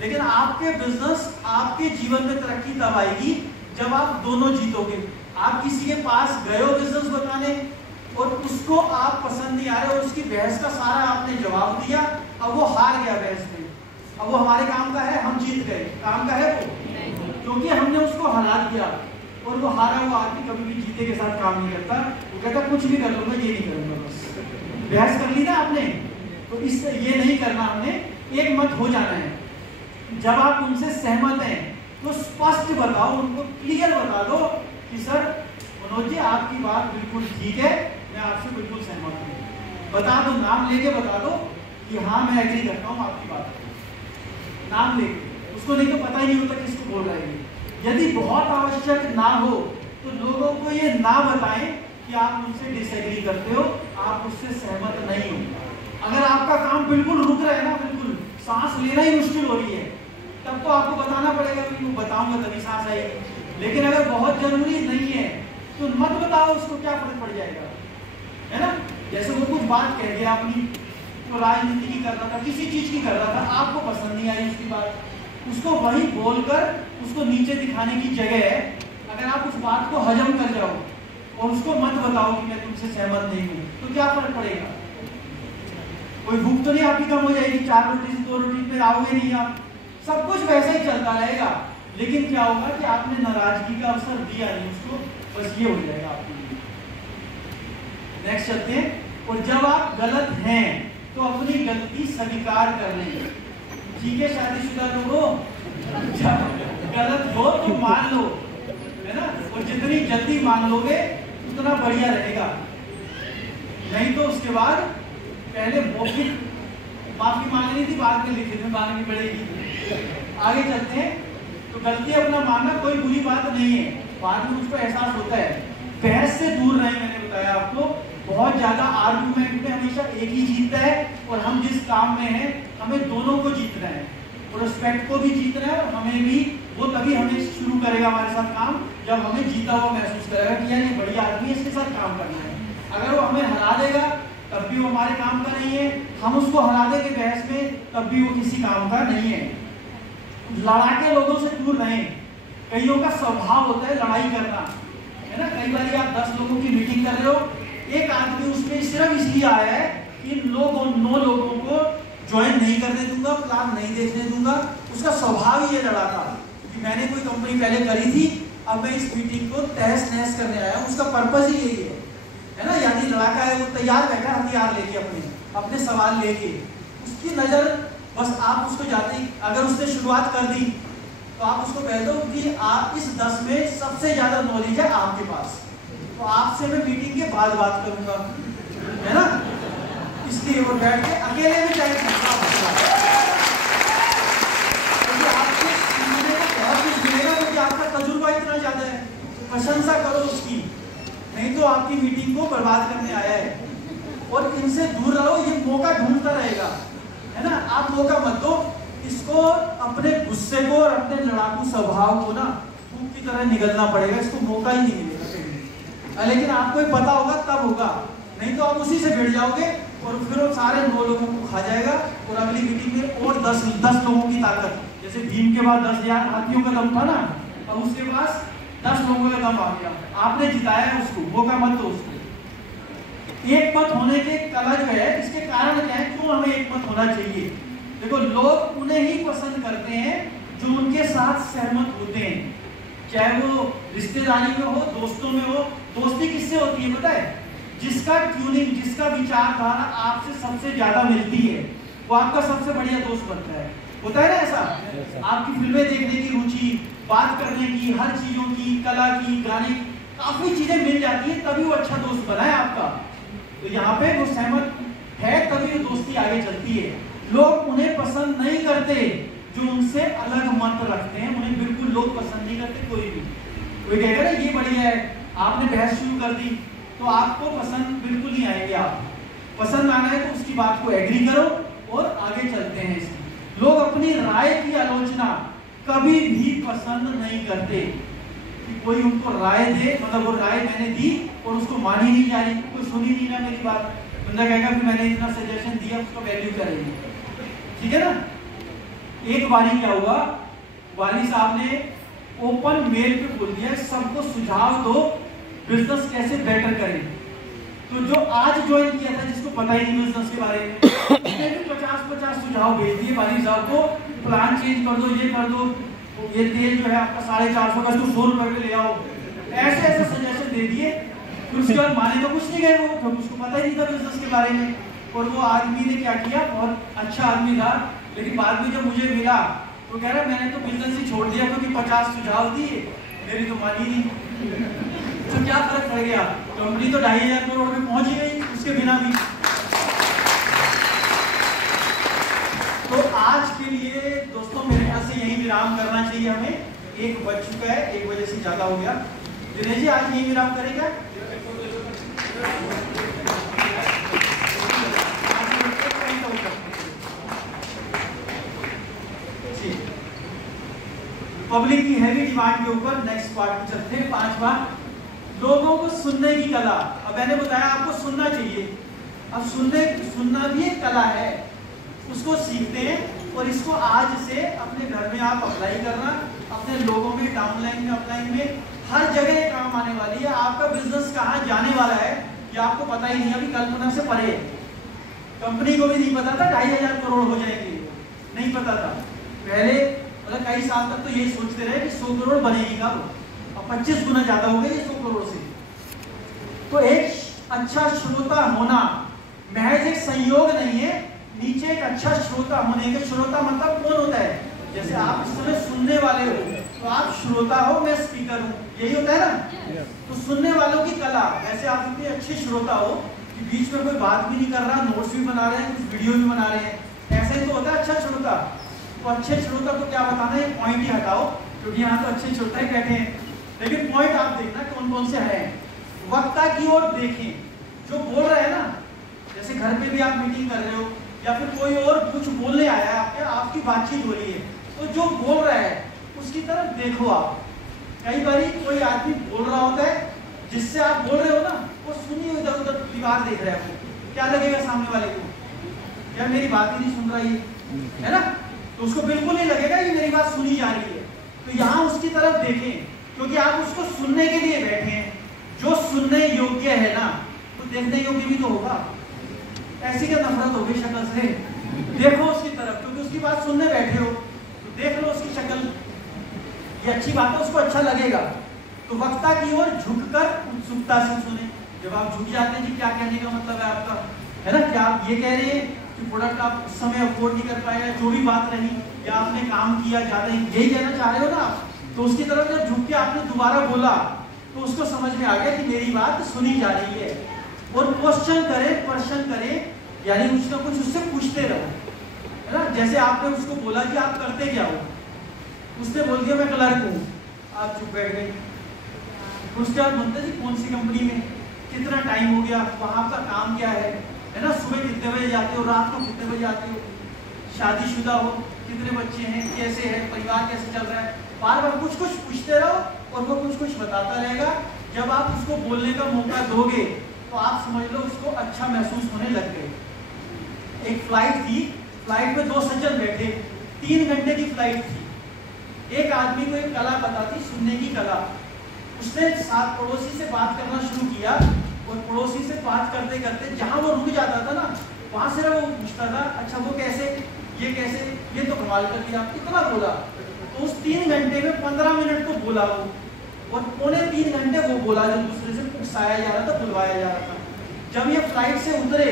लेकिन आपके बिजनेस, आपके जीवन में तरक्की तब आएगी जब आप दोनों जीतोगे। आप किसी के पास गए हो बिजनेस बताने और उसको आप पसंद नहीं आ रहे और उसकी बहस का सारा आपने जवाब दिया, अब वो हार गया बहस में, अब वो हमारे काम का है, हम जीत गए, काम का है वो, क्योंकि हमने उसको हरा दिया। और वो हारा हुआ आदमी कभी भी जीते के साथ काम नहीं करता, वो कहता कुछ भी कर लूंगा, ये नहीं करूंगा, बस बहस कर ली ना आपने। तो इस ये नहीं करना, हमने एक मत हो जाना है। जब आप उनसे सहमत हैं तो स्पष्ट बताओ, उनको क्लियर बता दो कि सर मनोज जी आपकी बात बिल्कुल ठीक है, मैं आपसे बिल्कुल सहमत हूँ। बता दो, नाम लेके बता दो कि हाँ मैं एग्री करता हूँ आपकी बात, नाम लेके। उसको नहीं तो पता ही नहीं होता किसको बोल रहे हैं। यदि बहुत आवश्यक ना हो तो लोगों को ये ना बताएं कि आप उनसे डिसएग्री करते हो, आप उससे सहमत नहीं हो। अगर आपका काम बिल्कुल रुक रहा है ना, बिल्कुल सांस लेना ही मुश्किल हो रही है, तब तो आपको बताना पड़ेगा कि वो बताऊंगा तभी सांस आएगी। लेकिन अगर बहुत जरूरी नहीं है तो मत बताओ, उसको क्या फर्क पड़ जाएगा, है ना। जैसे वो कुछ बात कह दिया अपनी, तो राजनीति की कर रहा था, किसी चीज की कर रहा था, आपको पसंद नहीं आई उसकी बात, उसको वही बोलकर उसको नीचे दिखाने की जगह है अगर आप उस बात को हजम कर जाओ और उसको मत बताओ कि मैं तुमसे सहमत नहीं हूँ, तो क्या फर्क पड़ेगा? कोई भूख तो नहीं आपकी कम हो जाएगी, 4 रोटी से 2 रोटी में आओगे नहीं आप, सब कुछ वैसे ही चलता रहेगा। लेकिन क्या होगा कि आपने नाराजगी का अवसर दिया नहीं उसको, बस ये हो जाएगा आपके लिए। नेक्स्ट चलते हैं। और जब आप गलत हैं तो अपनी गलती स्वीकार कर लें। ठीक है शादीशुदा लोगों, गलत हो तो मान लो, है ना, और जितनी जल्दी मान लोगे उतना बढ़िया रहेगा। नहीं तो उसके बाद पहले मौखिक माफी मांगनी थी, बाद में लिखित में मांगनी पड़ेगी। आगे चलते हैं। तो गलती अपना मानना कोई बुरी बात नहीं है, बाद में उसको एहसास होता है। बहस से दूर रहे, मैंने बताया आपको, बहुत ज्यादा आर्गुमेंट में हमेशा एक ही जीतता है, और हम जिस काम में हैं हमें दोनों को जीतना है, प्रोस्पेक्ट को भी जीतना है और हमें भी। वो तभी हमें शुरू करेगा हमारे साथ काम जब हमें जीता हुआ महसूस करेगा कि यार ये बढ़िया आदमी है, इसके साथ काम करना है। अगर वो हमें हरा देगा तब भी वो हमारे काम का नहीं है, हम उसको हरा देंगे बहस में तब भी वो किसी काम का नहीं है। लड़ाके लोगों से दूर रहें। कईयों का स्वभाव होता है लड़ाई करना, है ना। कई बार आप 10 लोगों की मीटिंग कर रहे हो, एक आदमी उसमें सिर्फ इसलिए आया है कि 9 लोगों को ज्वाइन नहीं करने दूंगा, प्लान नहीं देखने दूंगा। उसका स्वभाव ही ये लड़ाका कि मैंने कोई कंपनी पहले करी थी, अब मैं इस मीटिंग को तहस नहस करने आया हूँ। उसका पर्पज ही यही है ना। यानी लड़ाका है, वो तैयार बैठा हथियार लेके, अपने सवाल लेके। उसकी नजर बस आप उसको जाते ही, अगर उसने शुरुआत कर दी तो आप उसको कह दो कि आप इस 10 में सबसे ज्यादा नॉलेज है आपके पास, तो आपसे मैं मीटिंग के बाद बात करूंगा, है ना। इसलिए वो बैठ के अकेले में चाहे आपको सीखने को बहुत कुछ मिलेगा, क्योंकि आपका तजुर्बा इतना ज्यादा है। प्रशंसा करो उसकी, नहीं तो आपकी मीटिंग को बर्बाद करने आया है। और इनसे दूर रहो, ये मौका ढूंढता रहेगा, है ना। आप मौका मत दो इसको। अपने गुस्से को और अपने लड़ाकू स्वभाव को ना धूप की तरह निगलना पड़ेगा, इसको मौका ही नहीं मिलेगा कहीं। लेकिन आपको पता होगा तब होगा, नहीं तो आप उसी से भिड़ जाओगे और फिर वो सारे 9 लोगों को खा जाएगा। और अगली मीटिंग में और 10 लोगों की ताकत, जैसे भीम के बाद 10,000 हाथियों का दम था ना, अब उसके पास 10 लोगों का दम आ गया। आपने जिताया उसको, मौका मत दो उसको। एक मत होने के कला जो है, इसके कारण क्या है, क्यों हमें एक मत होना चाहिए। देखो, लोग उन्हें ही पसंद करते हैं जो उनके साथ सहमत होते हैं, चाहे वो रिश्तेदारी में हो, दोस्तों में हो। दोस्ती किससे होती है पता है? जिसका ट्यूनिंग, जिसका विचारधारा आपसे सबसे ज्यादा मिलती है, वो आपका सबसे बढ़िया दोस्त बनता है। होता है ना ऐसा? आपकी फिल्में देखने की रुचि, बात करने की, हर चीजों की, कला की, गाने, काफी चीजें मिल जाती है, तभी वो अच्छा दोस्त बना है आपका। तो यहाँ पे वो सहमत है, तभी वो दोस्ती आगे चलती है। लोग उन्हें पसंद नहीं करते जो उनसे अलग मत रखते हैं, उन्हें बिल्कुल लोग पसंद नहीं करते। कोई कहेगा ना ये बढ़िया है, आपने बहस शुरू कर दी तो आपको पसंद बिल्कुल नहीं आएगी। आप पसंद आना है तो उसकी बात को एग्री करो और आगे चलते हैं। इसकी लोग अपनी राय की आलोचना कभी भी पसंद नहीं करते कि कोई उनको राय दे, मतलब वो राय मैंने दी और उसको मानी नहीं जा रही, कोई सुनी नहीं ना मेरी बात, बंदा कहेगा कि मैंने इतना सजेशन दिया, उसको वैल्यू करेंगे, ठीक है ना। एक बारी क्या हुआ, वाली साहब ने ओपन मेल पे बोल दिया सबको सुझाव दो बिजनेस कैसे बेटर करें। तो जो आज ज्वाइन किया था, जिसको पता ही नहीं बिजनेस के बारे में, उसने भी 50 सुझाव भेज दिए वाली साहब को। प्लान चेंज कर दो, ये कर दो, ये तेल जो है आपका 450 का, इसको 100 रुपए में ले आओ, ऐसे ऐसे सजेशन दे दिए। फिर उसके बाद माने तो कुछ नहीं गए वो, तो उसको पता ही नहीं था बिजनेस के बारे में। और वो आदमी ने क्या किया, बहुत अच्छा आदमी था, लेकिन बाद में जब मुझे मिला तो कह रहा मैंने तो बिजनेस ही छोड़ दिया क्योंकि 50 सुझाव दिए, मेरी तो मानी नहीं। तो क्या फर्क पड़ गया, कंपनी तो 2,500 करोड़ में पहुंच गई उसके बिना भी। तो आज के लिए दोस्तों मेरे ख्याल से यही विराम करना चाहिए हमें। 1 बज चुका है, 1 बजे से ज्यादा हो गया। दिनेश जी आज यही विराम करेगा। पब्लिक की हैवी डिमांड के ऊपर नेक्स्ट पार्ट में चलते हैं। 5वां, लोगों को सुनने की कला। अब मैंने बताया आपको सुनना चाहिए। अब सुनना भी एक कला है, उसको सीखते हैं और इसको आज से अपने घर में आप अप्लाई करना, अपने लोगों में, डाउनलाइन में, अपलाइन में, हर जगह काम आने वाली है। आपका बिजनेस कहाँ जाने वाला है ये आपको पता ही नहीं, अभी कल्पना से परे। कंपनी को भी नहीं पता था 2,500 करोड़ हो जाएंगे, नहीं पता था पहले। मतलब कई साल तक तो यही सोचते रहे कि 100 करोड़ बनेगी कब, अब 25 गुना ज्यादा हो गई 100 करोड़ से। तो एक अच्छा श्रोता होना महज एक संयोग नहीं है, नीचे एक अच्छा श्रोता होने के, श्रोता मतलब कौन होता है, जैसे आप इस समय सुनने वाले हो तो आप श्रोता हो, मैं स्पीकर हूँ, यही होता है ना। तो सुनने वालों की कला, वैसे आप इतने अच्छे श्रोता हो कि बीच में कोई बात भी नहीं कर रहा, नोट्स भी बना रहे हैं, कुछ वीडियो भी बना रहे हैं, ऐसे ही तो होता है अच्छा श्रोता। तो अच्छे श्रोता को क्या बताना, ये पॉइंट ही हटाओ, क्योंकि यहाँ तो अच्छे श्रोता ही बैठे हैं, लेकिन पॉइंट आप देखना कौन कौन से हैं। वक्ता की ओर देखें, जो बोल रहे हैं ना, जैसे घर पे भी आप मीटिंग कर रहे हो या फिर कोई और कुछ बोलने आया है, आपकी बातचीत हो रही है, तो जो बोल रहा है उसकी तरफ देखो आप। कई बार कोई आदमी बोल रहा होता है, जिससे आप बोल रहे हो ना, वो सुनी इधर उधर दीवार देख रहा है, क्या लगेगा सामने वाले को, क्या मेरी बात ही नहीं सुन रहा है ना, तो उसको बिल्कुल नहीं लगेगा कि मेरी बात सुनी जा रही है। तो यहाँ उसकी तरफ देखें, क्योंकि आप उसको सुनने के लिए बैठे हैं। जो सुनने योग्य है ना, तो देखने योग्य भी तो होगा। ऐसी क्या नफरत होगी शक्ल से, देखो उसकी तरफ, क्योंकि उसकी बात सुनने बैठे हो, तो देख लो उसकी शक्ल, ये अच्छी बात है, उसको अच्छा लगेगा। तो वक्ता की ओर झुककर उत्सुकता से सुने। जब आप झुक जाते हैं जी, क्या कहने का मतलब है आपका, है ना, क्या आप ये कह रहे हैं कि प्रोडक्ट आप उस समय अफोर्ड नहीं कर पाए, जो भी बात रही, या आपने काम किया ज्यादा, यही कहना चाह रहे हो ना आप। तो उसकी तरफ जब झुक के आपने दोबारा बोला, तो उसको समझ में आ गया कि मेरी बात सुनी जा रही है। और क्वेश्चन करे, प्रश्न करे, यानी कुछ ना कुछ उससे पूछते रहो, है ना। जैसे आपने उसको बोला कि आप करते क्या हो, उसने बोल दिया मैं क्लर्क हूँ, आप चुप बैठ गए। उसके बाद बोलते जी कौन सी कंपनी में, कितना टाइम हो गया, वहाँ का काम क्या है ना, सुबह कितने बजे जाते हो, रात को कितने बजे आते हो, शादीशुदा हो, कितने बच्चे हैं, कैसे है परिवार, कैसे चल रहा है। बार बार कुछ कुछ पूछते रहो और वो कुछ कुछ बताता रहेगा। जब आप उसको बोलने का मौका दोगे तो आप समझ लो उसको अच्छा महसूस होने लग गए। एक फ्लाइट थी, फ्लाइट में 2 सज्जन बैठे, 3 घंटे की फ्लाइट थी। एक आदमी को एक कला पता थी, सुनने की कला। उसने साथ पड़ोसी से बात करना शुरू किया और पड़ोसी से बात करते करते जहां वो रुक जाता था ना, वहां से वो पूछता था अच्छा वो कैसे, ये कैसे, ये तो कमाल कर दिया, कितना बोला। तो उस 3 घंटे में 15 मिनट तो बोला वो, और पौने 3 घंटे वो बोला, जो दूसरे से उकसाया जा रहा था, बुलवाया जा रहा था। जब ये फ्लाइट से उतरे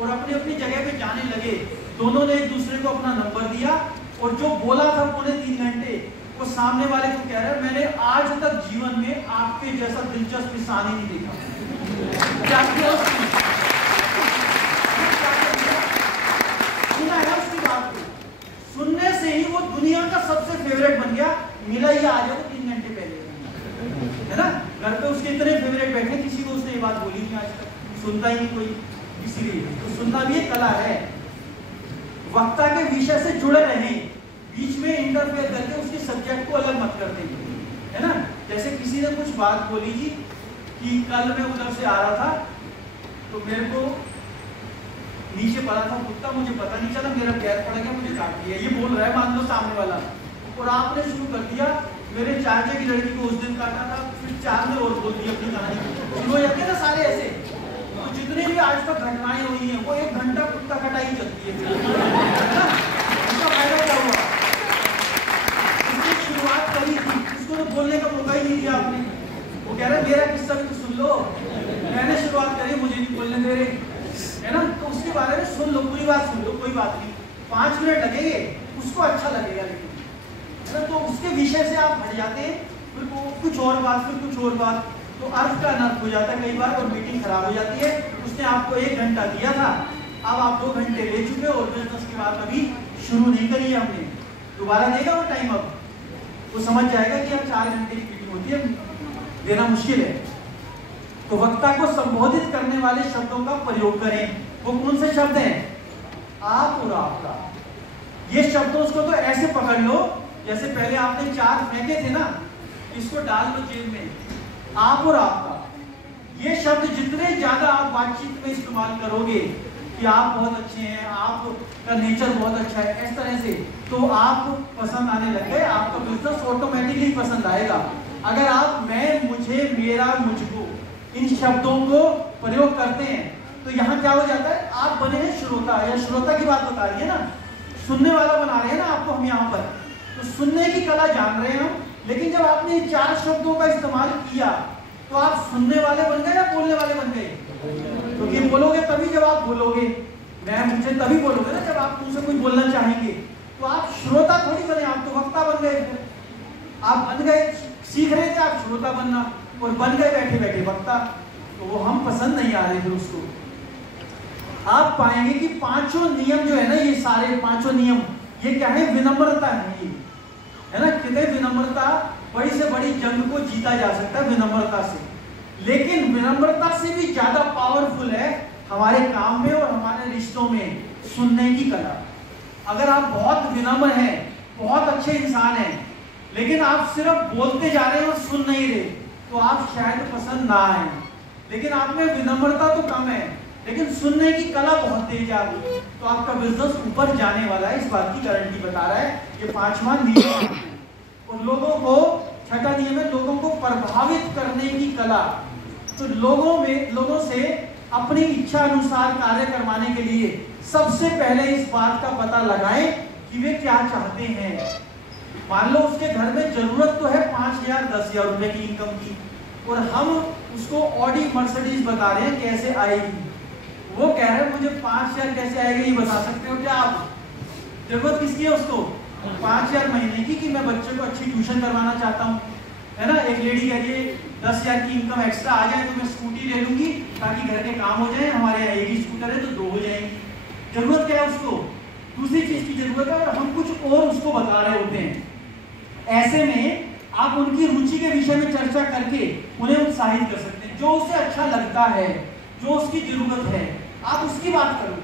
और अपनी अपनी जगह पे जाने लगे, दोनों ने एक दूसरे को अपना नंबर दिया, और जो बोला था पौने 3 घंटे, वो सामने वाले को कह रहा है मैंने आज तक जीवन में आपके जैसा दिलचस्प इंसान ही नहीं देखा। क्या किया उसने? सुना है उसकी बात को, सुनने से ही वो दुनिया का सबसे फेवरेट बन गया। मिला ही आ जाओ 3 घंटे पहले, है ना। घर पे उसके इतने फेवरेट बैठे, किसी को उसने ये बात बोली नहीं आज तक, सुनता ही नहीं कोई, इसीलिए तो सुनना भी एक कला है। वक्ता के विषय से जुड़े रहें, बीच में इंटरफेयर करके उसके सब्जेक्ट को अलग मत कर देंगे, है ना। जैसे किसी ने कुछ बात बोली जी कि कल मैं उधर से आ रहा था तो मेरे को नीचे पड़ा था कुत्ता, मुझे पता नहीं चला, मेरा पैर पड़ गया, मुझे काट दिया। ये बोल रहा है मान लो सामने वाला, और आपने शुरू कर दिया मेरे चाचा की लड़की को उस दिन काटा था, फिर 4 ने और बोल दी अपनी कहानी। शुरू हो जाते हैं ना सारे ऐसे। तो जितनी भी आज तक घटनाएं हुई हैं वो 1 घंटा कुत्ता कटाई चलती है, उसका फायदा क्या हुआ? उसने शुरुआत करी थी, उसको तो बोलने का मौका ही नहीं दिया आपने। वो कह रहा है मेरा किस्सा भी तो सुन लो, मैंने शुरुआत करी, मुझे नहीं बोलने दे रहे, है ना। तो उसके बारे में सुन लो, पूरी बात सुन लो, कोई बात नहीं, 5 मिनट लगेंगे, उसको अच्छा लगेगा, लेकिन है ना। तो उसके विषय से आप हट जाते हैं, फिर कुछ और बात, फिर कुछ और बात, तो अर्थ का अनर्थ हो जाता है कई बार, और मीटिंग खराब हो जाती है। उसने आपको 1 घंटा दिया था, अब आप 2 घंटे ले चुके हो, और बिजनेस की बात अभी शुरू नहीं करी है हमने, दोबारा देगा वो टाइम, अब वो समझ जाएगा कि अब 4 घंटे की मीटिंग होती है, देना मुश्किल है। तो वक्ता को संबोधित करने वाले शब्दों का प्रयोग करें। वो कौन से शब्द हैं? आप और आपका। ये शब्दों को तो ऐसे पकड़ लो जैसे पहले आपने 4 फेंके थे ना, इसको डाल लो जेब में, आप और आपका। ये शब्द जितने ज्यादा आप बातचीत में इस्तेमाल करोगे कि आप बहुत अच्छे हैं, आपका नेचर बहुत अच्छा है, इस तरह से, तो आप पसंद आने लग गए, आपका बिजनेस ऑटोमेटिकली पसंद आएगा। अगर आप मैं, मुझे, मेरा, मुझको, इन शब्दों को प्रयोग करते हैं तो यहाँ क्या हो जाता है, आप बने हैं श्रोता, या श्रोता की बात बता रही है ना, सुनने वाला बना रहे हैं ना आपको हम यहाँ पर। तो सुनने की कला जान रहे हैं हम, लेकिन जब आपने 4 शब्दों का इस्तेमाल किया तो आप सुनने वाले बन गए या बोलने वाले बन गए? क्योंकि बोलोगे तभी जब आप बोलोगे, मैं, मुझे तभी बोलोगे ना जब आप मुझसे कुछ बोलना चाहेंगे। तो आप श्रोता थोड़ी बने, आप तो वक्ता बन गए। आप बन गए, सीख रहे थे आप श्रोता बनना और बन गए बैठे बैठे वक्ता, तो वो हम पसंद नहीं आ रहे थे उसको। आप पाएंगे कि पांचों नियम जो है ना, ये सारे पांचों नियम ये क्या है? विनम्रता है ये, है ना। कहते हैं विनम्रता, बड़ी से बड़ी जंग को जीता जा सकता है विनम्रता से, लेकिन विनम्रता से भी ज्यादा पावरफुल है हमारे काम में और हमारे रिश्तों में सुनने की कला। अगर आप बहुत विनम्र हैं, बहुत अच्छे इंसान हैं, लेकिन आप सिर्फ बोलते जा रहे हैं और सुन नहीं रहे, तो आप शायद पसंद ना आए। लेकिन आप में विनम्रता तो कम है, लेकिन सुनने की कला बहुत तेज आ गई, तो आपका बिजनेस ऊपर जाने वाला है, इस बात की गारंटी बता रहा है ये 5वां नियम। और लोगों को, छठा नियम है लोगों को प्रभावित करने की कला। तो लोगों से अपनी इच्छा अनुसार कार्य करवाने के लिए सबसे पहले इस बात का पता लगाएं कि वे क्या चाहते हैं। मान लो उसके घर में जरूरत तो है 5,000 10,000 रुपए की इनकम की, और हम उसको ऑडी मर्सिडीज बता रहे हैं कैसे आएगी। वो कह रहे हैं मुझे 5,000 कैसे आएगी ये बता सकते हो क्या आप? जरूरत किसकी है उसको? 5,000 महीने की, कि मैं बच्चे को अच्छी ट्यूशन करवाना चाहता हूँ, है ना। एक लेडी कह रही है 10,000 की इनकम एक्स्ट्रा आ जाए तो मैं स्कूटी ले लूंगी ताकि घर के काम हो जाए, हमारे यहाँ एक ही स्कूटर है तो 2 हो जाएंगी। जरूरत क्या है उसको? दूसरी चीज की जरूरत है, और हम कुछ और उसको बता रहे होते हैं। ऐसे में आप उनकी रुचि के विषय में चर्चा करके उन्हें उत्साहित कर सकते हैं। जो उसे अच्छा लगता है, जो उसकी जरूरत है, आप उसकी बात करो।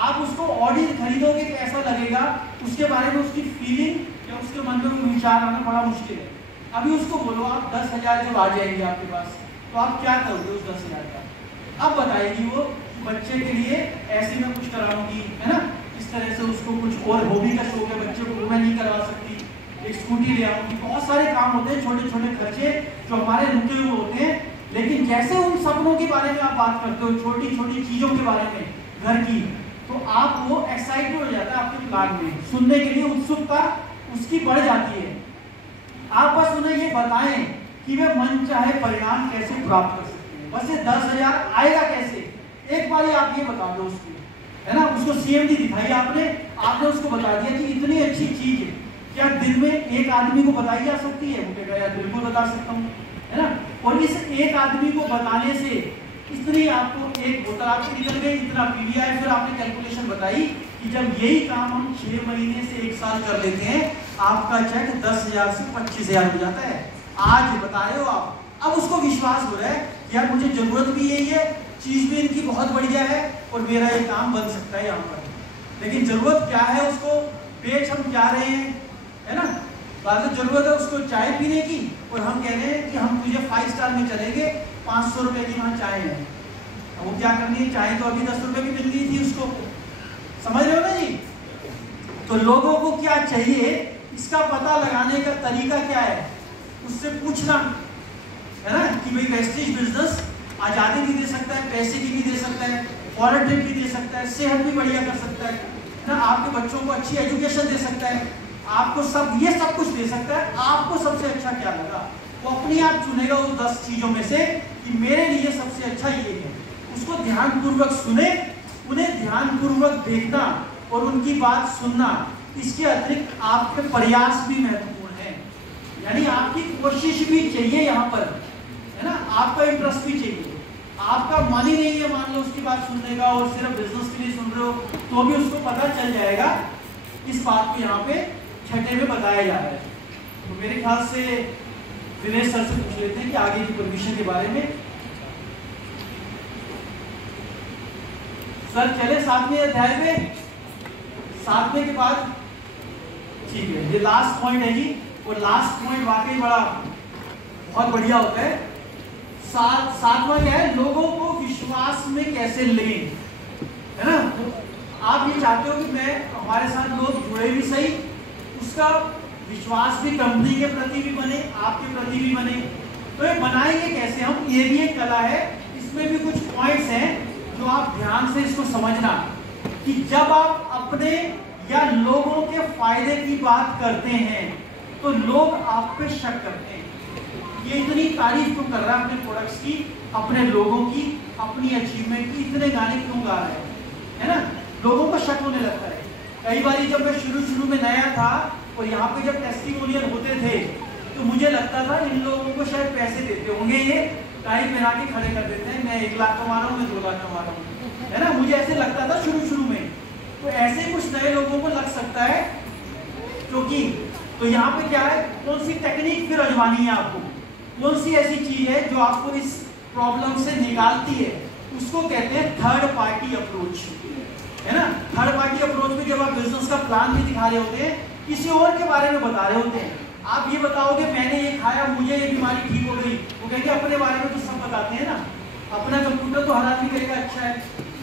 आप उसको ऑडी खरीदोगे कैसा लगेगा, उसके बारे में उसकी फीलिंग या उसके मन में वो विचार आना बड़ा मुश्किल है। अभी उसको बोलो आप 10,000 जब आ जाएंगे आपके पास, तो आप क्या करोगे उस 10,000 का? अब बताएगी वो बच्चे के लिए ऐसे में कुछ कराऊंगी, है ना, इस तरह से उसको कुछ और हॉबी का शौक है बच्चे को, वो मैं नहीं करवा सकती, एक स्कूटी ले आऊंगी। बहुत सारे काम होते हैं, छोटे छोटे खर्चे जो हमारे रुके हुए होते हैं, लेकिन जैसे उन सपनों के बारे में आप बात करते हो, छोटी छोटी चीजों के बारे में घर की, तो आप वो एक्साइटेड हो जाता है आपके प्लान में, सुनने के लिए उत्सुकता उसकी बढ़ जाती है। आप बस उन्हें ये बताएं कि वे मन चाहे परिणाम कैसे प्राप्त कर सकते हैं। बस ये 10,000 आएगा कैसे, एक बार आप ये बता दो उसको, है ना। उसको CMD दिखाई आपने उसको बता दिया कि इतनी अच्छी चीज क्या दिन में एक आदमी को बताई जा सकती है? वो कहेगा यार बिल्कुल बता सकता हूँ, है ना। और इस एक आदमी को बताने से इतनी आपको एक बोतल आपकी निकल गई, इतना PDI, फिर आपने कैलकुलेशन बताई कि जब यही काम हम 6 महीने से 1 साल कर लेते हैं, आपका चेक 10,000 से 25,000 हो जाता है। आज बता रहे हो आप, अब उसको विश्वास हो रहा है कि यार मुझे जरूरत भी यही है, चीज भी इनकी बहुत बढ़िया है और मेरा ये काम बन सकता है यहाँ पर। लेकिन जरूरत क्या है उसको? बेच हम क्या रहे हैं, है ना। बात जरूरत है उसको चाय पीने की, और हम कह रहे हैं कि हम तुझे 5 स्टार में चलेंगे, 500 रुपए की वहाँ चाय है। वो क्या करनी है? चाय तो अभी 10 रुपए की मिल गई थी उसको, समझ रहे हो ना जी। तो लोगों को क्या चाहिए, इसका पता लगाने का तरीका क्या है? उससे पूछना, है ना, कि भाई वेस्टेज बिजनेस आजादी भी दे सकता है, पैसे की भी दे सकता है, फॉरेन ट्रिप भी दे सकता है, सेहत भी बढ़िया कर सकता है ना, आपके बच्चों को अच्छी एजुकेशन दे सकता है, आपको ये सब कुछ दे सकता है। आपको सबसे अच्छा क्या लगा, वो अपने आप चुनेगा उस 10 चीजों में से कि मेरे लिए सबसे अच्छा ये है। उसको ध्यानपूर्वक सुने, उन्हें ध्यानपूर्वक देखना और उनकी बात सुनना। इसके अतिरिक्त आपके प्रयास भी महत्वपूर्ण है, यानी आपकी कोशिश भी चाहिए यहाँ पर, है ना, आपका इंटरेस्ट भी चाहिए। आपका मन ही नहीं है मान लो उसकी बात सुनने का और सिर्फ बिजनेस के लिए सुन रहे हो, तो भी उसको पता चल जाएगा। इस बात को यहाँ पे 6ठे में बताया जा रहा है। तो मेरे ख्याल से दिनेश सर से पूछ लेते हैं कि आगे की परमिशन के बारे में। सर चले 7वें अध्याय में, 7वें के बाद ठीक है, ये लास्ट पॉइंट है जी। और लास्ट पॉइंट वाकई बड़ा बहुत बढ़िया होता है। 7वां क्या है? लोगों को विश्वास में कैसे लें, है ना। आप ये चाहते हो कि मैं हमारे साथ लोग जुड़े भी सही, उसका विश्वास भी कंपनी के प्रति भी बने, आपके प्रति भी बने। तो ये बनाएंगे कैसे हम? ये भी एक कला है, इसमें भी कुछ पॉइंट्स हैं जो आप ध्यान से इसको समझना कि जब आप अपने या लोगों के फायदे की बात करते हैं तो लोग आप पे शक करते हैं। ये इतनी तारीफ क्यों कर रहा है अपने प्रोडक्ट्स की, अपने लोगों की, अपनी अचीवमेंट की, इतने गाने क्यों गा रहे हैं, है ना। लोगों को शक होने लगता है। कई बार जब मैं शुरू में नया था और यहाँ पे जब टेस्टिमोनियल होते थे तो मुझे लगता था इन लोगों को शायद पैसे देते होंगे, ये टाई पहना के खड़े कर देते हैं, मैं 1 लाख कमा रहा हूँ, मैं 2 लाख कमा रहा हूँ, है ना। मुझे ऐसे लगता था शुरू में। तो ऐसे कुछ नए लोगों को लग सकता है क्योंकि तो यहाँ पे क्या है, कौन सी टेक्निक फिर आजमानी है आपको, कौन सी ऐसी चीज है जो आपको इस प्रॉब्लम से निकालती है, उसको कहते हैं थर्ड पार्टी अप्रोच, है ना। थर्ड पार्टी अप्रोच में जब आप बिजनेस का प्लान भी दिखा रहे होते हैं, किसी और के बारे में बता रहे होते हैं, आप ये बताओगे मैंने ये खाया, मुझे ये बीमारी ठीक हो गई, वो कहेंगे अपने बारे में तो सब बताते हैं ना। अपना कंप्यूटर तो हर आदमी कहेगा अच्छा है,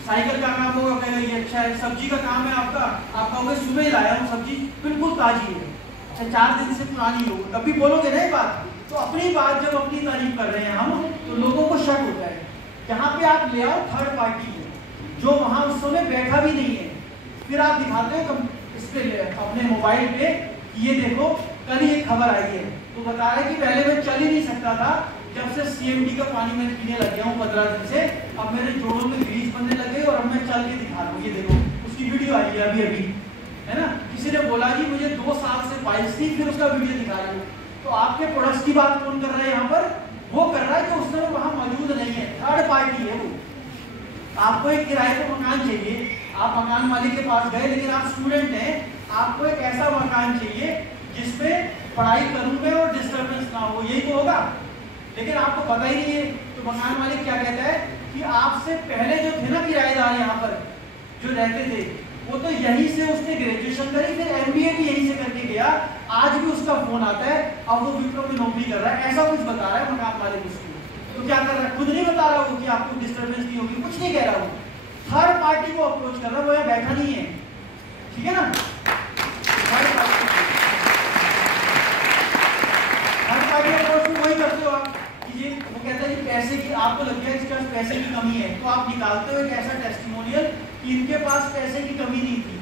साइकिल का काम होगा कहेगा ये अच्छा है, सब्जी का काम है आपका, आप कहोगे सुबह ही लाया हूँ सब्जी, बिल्कुल ताजी है, अच्छा 4 दिन से पुरानी हो, कभी बोलोगे ना ये बात। तो अपनी बात जब अपनी तारीफ कर रहे हैं हम, तो लोगों को शक होता है। यहाँ पे आप ले आओ थर्ड पार्टी जो वहां उस समय बैठा भी नहीं है, फिर आप दिखाते हो इस पे अपने मोबाइल पे, ये देखो कल ये खबर आई है, तो बता रहे कि पहले मैं चल ही नहीं सकता था, जब से CMD का पानी मैं पीने लग गया हूँ 15 दिन से, अब मेरे जोड़ों में ग्रीस बनने लगे और अब मैं चल के दिखा दूँ, ये देखो उसकी वीडियो आई है अभी, है ना। किसी ने बोला जी मुझे 2 साल से पाइल्स थी, फिर उसका वीडियो दिखा रही हूँ। तो आपके प्रोडक्ट्स की बात कौन कर रहा है यहाँ पर, वो कर रहा है जो उस समय वहां मौजूद नहीं है, थर्ड पार्टी है वो। आपको एक किराए पर मकान चाहिए, आप मकान मालिक के पास गए, लेकिन आप स्टूडेंट हैं, आपको एक ऐसा मकान चाहिए जिसमें पढ़ाई करूं मैं और डिस्टर्बेंस ना हो, यही तो होगा, लेकिन आपको पता ही नहीं है। तो मकान मालिक क्या कहता है कि आपसे पहले जो थे ना किराएदार यहाँ पर जो रहते थे, वो तो यहीं से उसने ग्रेजुएशन करी, फिर MBA भी यहीं से करके गया, आज भी उसका फोन आता है, अब वो विप्रो में नौकरी कर रहा है, ऐसा कुछ बता रहा है मकान मालिक उसको। तो क्या कर रहा है, खुद नहीं बता रहा हूँ कि आपको डिस्टर्बेंस नहीं होगी, कुछ नहीं कह रहा हूँ, थर्ड पार्टी को अप्रोच कर रहा है, वो यहाँ बैठा नहीं है, ठीक है ना। थर्ड पार्टी अप्रोच में वही करते हो आप कि ये वो कहता है कि पैसे की आपको लग गया इसके पास पैसे की कमी है, तो आप निकालते हो एक ऐसा टेस्टिमोनियल कि इनके पास पैसे की कमी नहीं थी,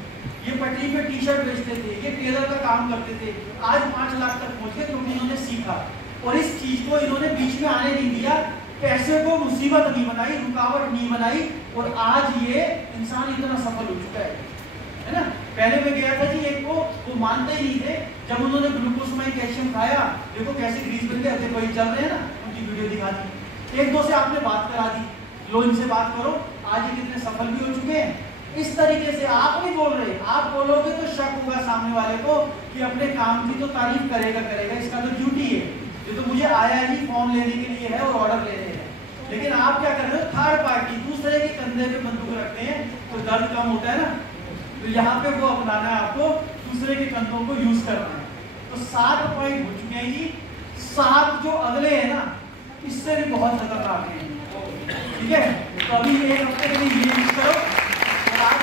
ये पटरी पे टी-शर्ट बेचते थे, ये टेलर का काम करते थे, आज 5 लाख तक पहुंच गए क्योंकि इन्होंने सीखा और इस चीज को इन्होंने बीच में आने नहीं दिया, पैसे को मुसीबत नहीं बनाई, रुकावट नहीं बनाई, और आज ये इंसान इतना सफल हो चुका है ना। पहले मैं गया था जी एक को, वो मानते ही नहीं थे, जब उन्होंने ग्लूकोसमाइन कैल्शियम खाया, देखो कैसे ग्रीस बन गए, देखो ये चल रहे हैं ना, उनकी वीडियो दिखा दी, 1-2 से आपने बात करा दी, लो इनसे बात करो, आज ये कितने सफल भी हो चुके हैं। इस तरीके से आप नहीं बोल रहे, आप बोलोगे तो शक होगा सामने वाले को कि अपने काम की तो तारीफ करेगा, इसका तो ड्यूटी है, ये तो मुझे आया ही फॉर्म लेने के लिए है और ऑर्डर लेने हैं। लेकिन आप क्या कर रहे हो, थर्ड पार्टी दूसरे के कंधे पे बंदूक रखते हैं तो दर्द कम होता है ना, तो यहाँ पे वो अपनाना है आपको, दूसरे के कंधों को यूज करना है। तो 7 पॉइंट हो चुके हैं जी, 7 जो अगले हैं ना इससे भी बहुत खतरनाक है, ठीक है। तो अभी 1 हफ्ते के लिए ये यूज करो और आज